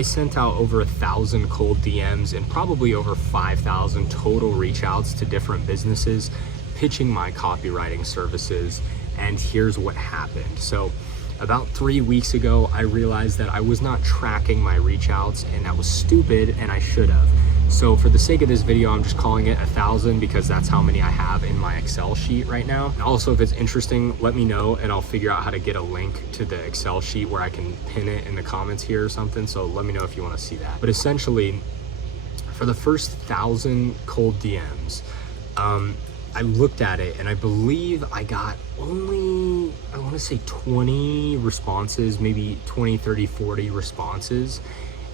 I sent out over 1,000 cold DMs and probably over 5,000 total reach outs to different businesses, pitching my copywriting services. And here's what happened. So about 3 weeks ago, I realized that I was not tracking my reach outs, and that was stupid, and I should have. So for the sake of this video, I'm just calling it 1,000 because that's how many I have in my Excel sheet right now. And also, if it's interesting, let me know and I'll figure out how to get a link to the Excel sheet where I can pin it in the comments here or something. So let me know if you want to see that. But essentially, for the first 1,000 cold DMs, I looked at it and I believe I got only, I want to say 20 responses, maybe 20, 30, 40 responses.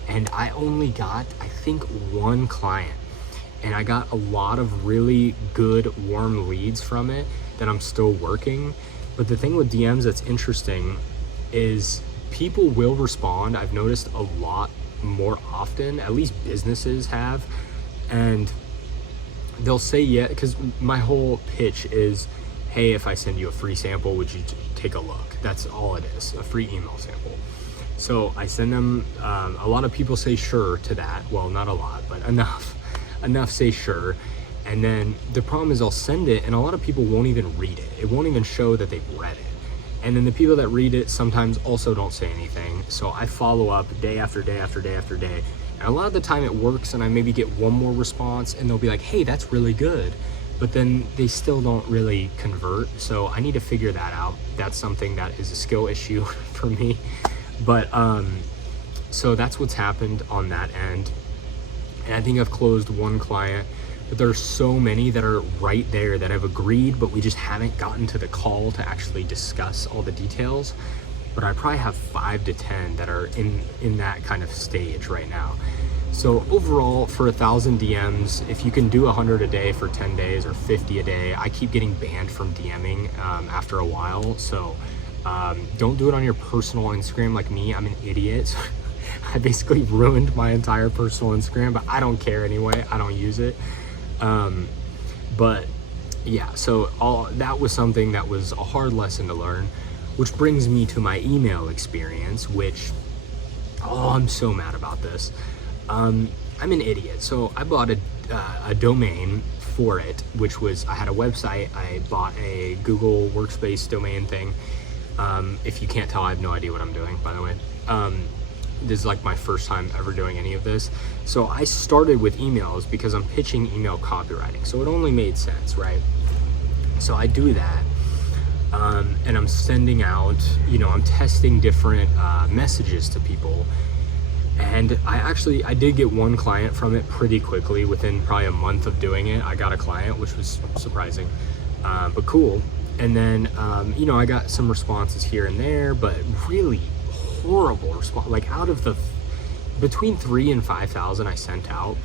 And I only got, I think, 1 client. And I got a lot of really good warm leads from it that I'm still working. But the thing with DMs that's interesting is people will respond. I've noticed a lot more often, at least businesses have. And they'll say yeah, because my whole pitch is, hey, if I send you a free sample, would you take a look? That's all it is, a free email sample. So I send them, a lot of people say sure to that. Well, not a lot, but enough say sure. And then the problem is I'll send it and a lot of people won't even read it. It won't even show that they've read it. And then the people that read it sometimes also don't say anything. So I follow up day after day after day after day. And a lot of the time it works and I maybe get one more response and they'll be like, hey, that's really good. But then they still don't really convert. So I need to figure that out. That's something that is a skill issue for me. But so that's what's happened on that end. And I think I've closed 1 client, but there are so many that are right there that have agreed, but we just haven't gotten to the call to actually discuss all the details. But I probably have 5 to 10 that are in that kind of stage right now. So overall, for 1,000 DMs, if you can do 100 a day for 10 days or 50 a day, I keep getting banned from DMing after a while. So don't do it on your personal Instagram like me. I'm an idiot. So I basically ruined my entire personal Instagram, but I don't care anyway. I don't use it. But yeah, so that was something that was a hard lesson to learn, which brings me to my email experience, which, oh, I'm so mad about this. I'm an idiot. So I bought a domain for it, which was, I had a website. I bought a Google Workspace domain thing. If you can't tell, I have no idea what I'm doing, by the way. This is like my first time ever doing any of this. So I started with emails because I'm pitching email copywriting. So it only made sense, right? So I do that. And I'm sending out, I'm testing different messages to people. And I did get 1 client from it pretty quickly. Within probably a month of doing it, I got a client, which was surprising, but cool. And then, I got some responses here and there, but really horrible response. Like out of between 3,000 and 5,000 I sent out,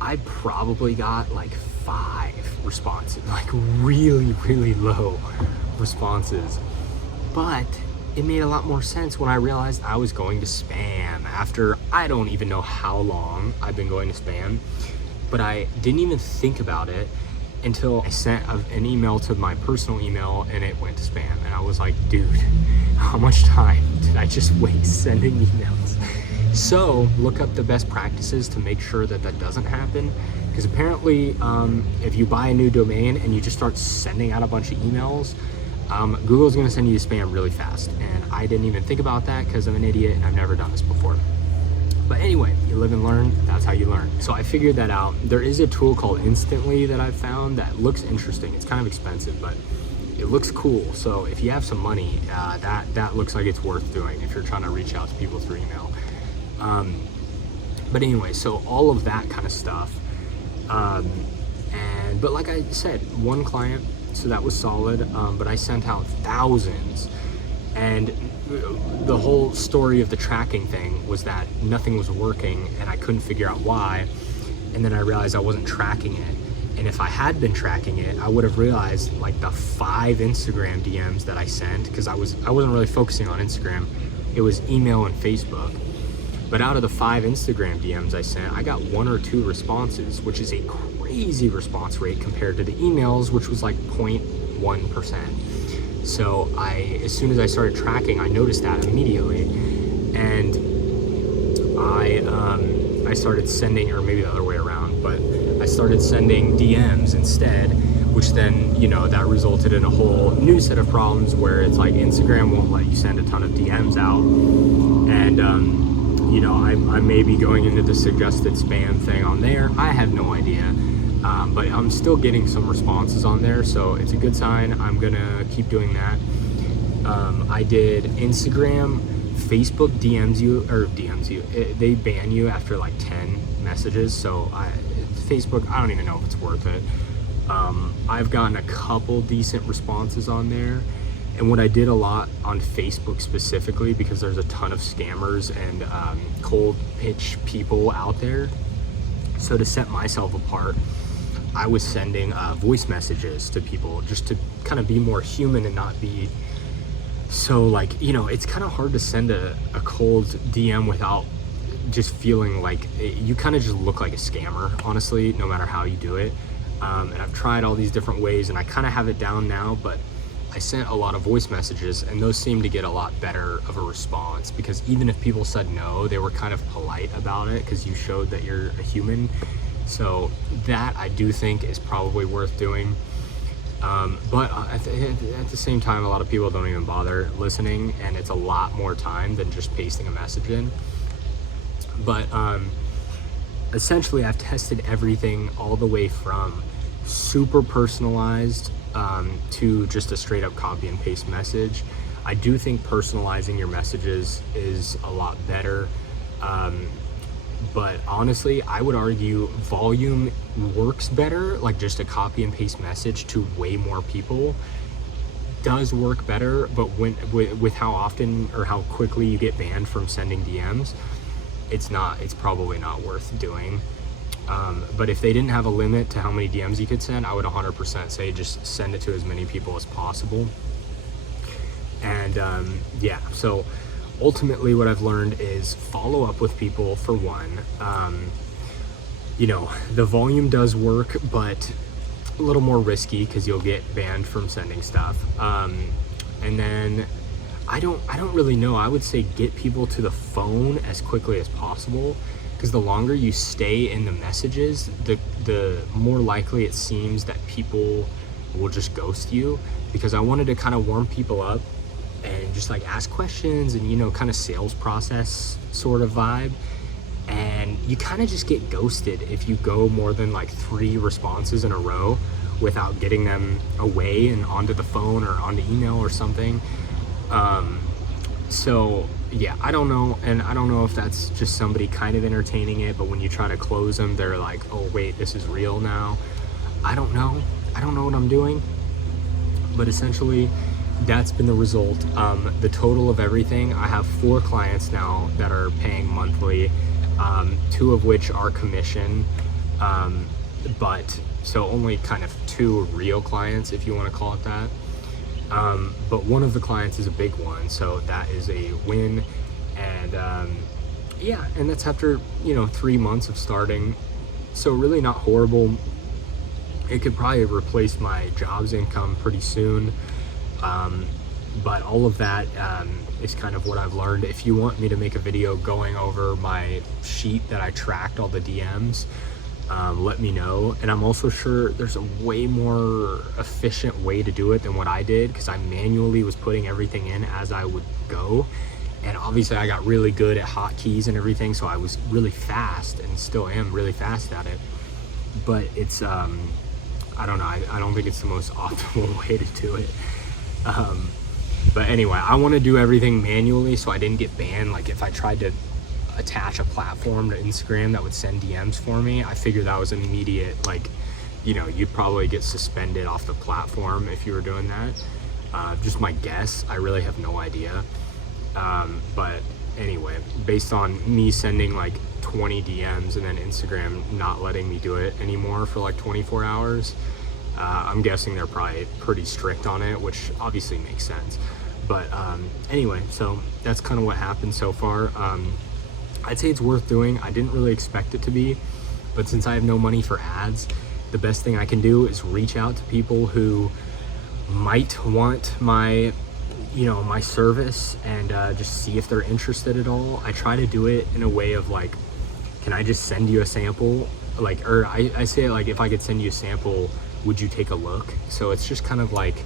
I probably got like 5 responses, like really, really low responses. But it made a lot more sense when I realized I was going to spam after I don't even know how long I've been going to spam, but I didn't even think about it until I sent an email to my personal email and it went to spam. And I was like, dude, how much time did I just waste sending emails? So look up the best practices to make sure that that doesn't happen. Because apparently if you buy a new domain and you just start sending out a bunch of emails, Google's gonna send you to spam really fast. And I didn't even think about that because I'm an idiot and I've never done this before. But anyway, you live and learn, that's how you learn. So I figured that out. There is a tool called Instantly that I've found that looks interesting. It's kind of expensive, but it looks cool. So if you have some money, that looks like it's worth doing if you're trying to reach out to people through email. But anyway, so all of that kind of stuff. But like I said, 1 client, so that was solid. But I sent out thousands. And the whole story of the tracking thing was that nothing was working and I couldn't figure out why. And then I realized I wasn't tracking it. And if I had been tracking it, I would have realized like the 5 Instagram DMs that I sent, because I wasn't really focusing on Instagram. It was email and Facebook. But out of the 5 Instagram DMs I sent, I got 1 or 2 responses, which is a crazy response rate compared to the emails, which was like 0.1%. So as soon as I started tracking, I noticed that immediately. And I started sending, or maybe the other way around, but I started sending DMs instead, which then, you know, that resulted in a whole new set of problems where it's like Instagram won't let you send a ton of DMs out. And, you know, I may be going into the suggested spam thing on there. I have no idea. But I'm still getting some responses on there, so it's a good sign. I'm gonna keep doing that. I did Instagram. Facebook DMs you, they ban you after like 10 messages. So Facebook, I don't even know if it's worth it. I've gotten a couple decent responses on there. And what I did a lot on Facebook specifically, because there's a ton of scammers and cold pitch people out there. So to set myself apart, I was sending voice messages to people just to kind of be more human and not be so, like, you know, it's kind of hard to send a cold DM without just feeling like you kind of just look like a scammer, honestly, no matter how you do it. And I've tried all these different ways and I kind of have it down now, but I sent a lot of voice messages and those seem to get a lot better of a response, because even if people said no, they were kind of polite about it because you showed that you're a human. So that I do think is probably worth doing. But at the same time, a lot of people don't even bother listening, and it's a lot more time than just pasting a message in. But essentially, I've tested everything all the way from super personalized to just a straight up copy and paste message. I do think personalizing your messages is a lot better. But honestly, I would argue volume works better, like just a copy and paste message to way more people does work better, but with how often or how quickly you get banned from sending DMs, it's probably not worth doing. But if they didn't have a limit to how many DMs you could send, I would 100% say just send it to as many people as possible. And yeah, so ultimately what I've learned is follow up with people for one. You know, the volume does work, but a little more risky because you'll get banned from sending stuff. And then I don't really know. I would say get people to the phone as quickly as possible, because the longer you stay in the messages, the more likely it seems that people will just ghost you. Because I wanted to kind of warm people up and just like ask questions and, you know, kind of sales process sort of vibe. And you kind of just get ghosted if you go more than like 3 responses in a row without getting them away and onto the phone or onto email or something. So yeah, I don't know. And I don't know if that's just somebody kind of entertaining it, but when you try to close them, they're like, oh wait, this is real now. I don't know what I'm doing, but essentially that's been the result. The total of everything, I have 4 clients now that are paying monthly, 2 of which are commission, but so only kind of 2 real clients, if you want to call it that. But one of the clients is a big one, so that is a win. And yeah, and that's after, you know, 3 months of starting, so really not horrible. It could probably replace my jobs income pretty soon. But all of that is kind of what I've learned. If you want me to make a video going over my sheet that I tracked all the DMs, let me know. And I'm also sure there's a way more efficient way to do it than what I did, because I manually was putting everything in as I would go. And obviously I got really good at hotkeys and everything, so I was really fast and still am really fast at it. But it's, I don't know, I don't think it's the most optimal way to do it. But anyway, I want to do everything manually so I didn't get banned. Like if I tried to attach a platform to Instagram that would send DMs for me, I figured that was an immediate, like, you know, you'd probably get suspended off the platform if you were doing that. Just my guess, I really have no idea. But anyway, based on me sending like 20 DMs and then Instagram not letting me do it anymore for like 24 hours, I'm guessing they're probably pretty strict on it, which obviously makes sense. But anyway, so that's kind of what happened so far. I'd say it's worth doing. I didn't really expect it to be, but since I have no money for ads, the best thing I can do is reach out to people who might want my, you know, my service and just see if they're interested at all. I try to do it in a way of like, can I just send you a sample? Like, or I say like, if I could send you a sample, would you take a look? So it's just kind of like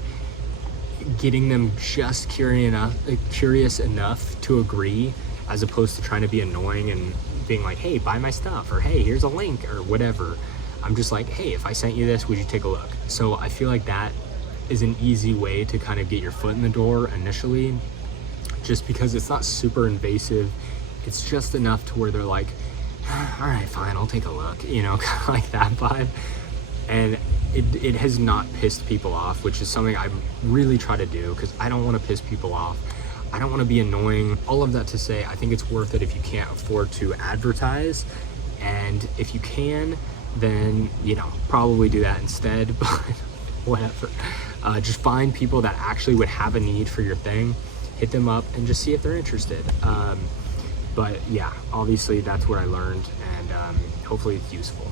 getting them just curious enough to agree, as opposed to trying to be annoying and being like, hey, buy my stuff, or hey, here's a link, or whatever. I'm just like, hey, if I sent you this, would you take a look? So I feel like that is an easy way to kind of get your foot in the door initially, just because it's not super invasive. It's just enough to where they're like, all right, fine, I'll take a look, you know, kind of like that vibe. And it has not pissed people off, which is something I really try to do, because I don't want to piss people off. I don't want to be annoying. All of that to say, I think it's worth it if you can't afford to advertise. And if you can, then, you know, probably do that instead, but whatever. Just find people that actually would have a need for your thing, hit them up, and just see if they're interested. But yeah, obviously that's what I learned, and hopefully it's useful.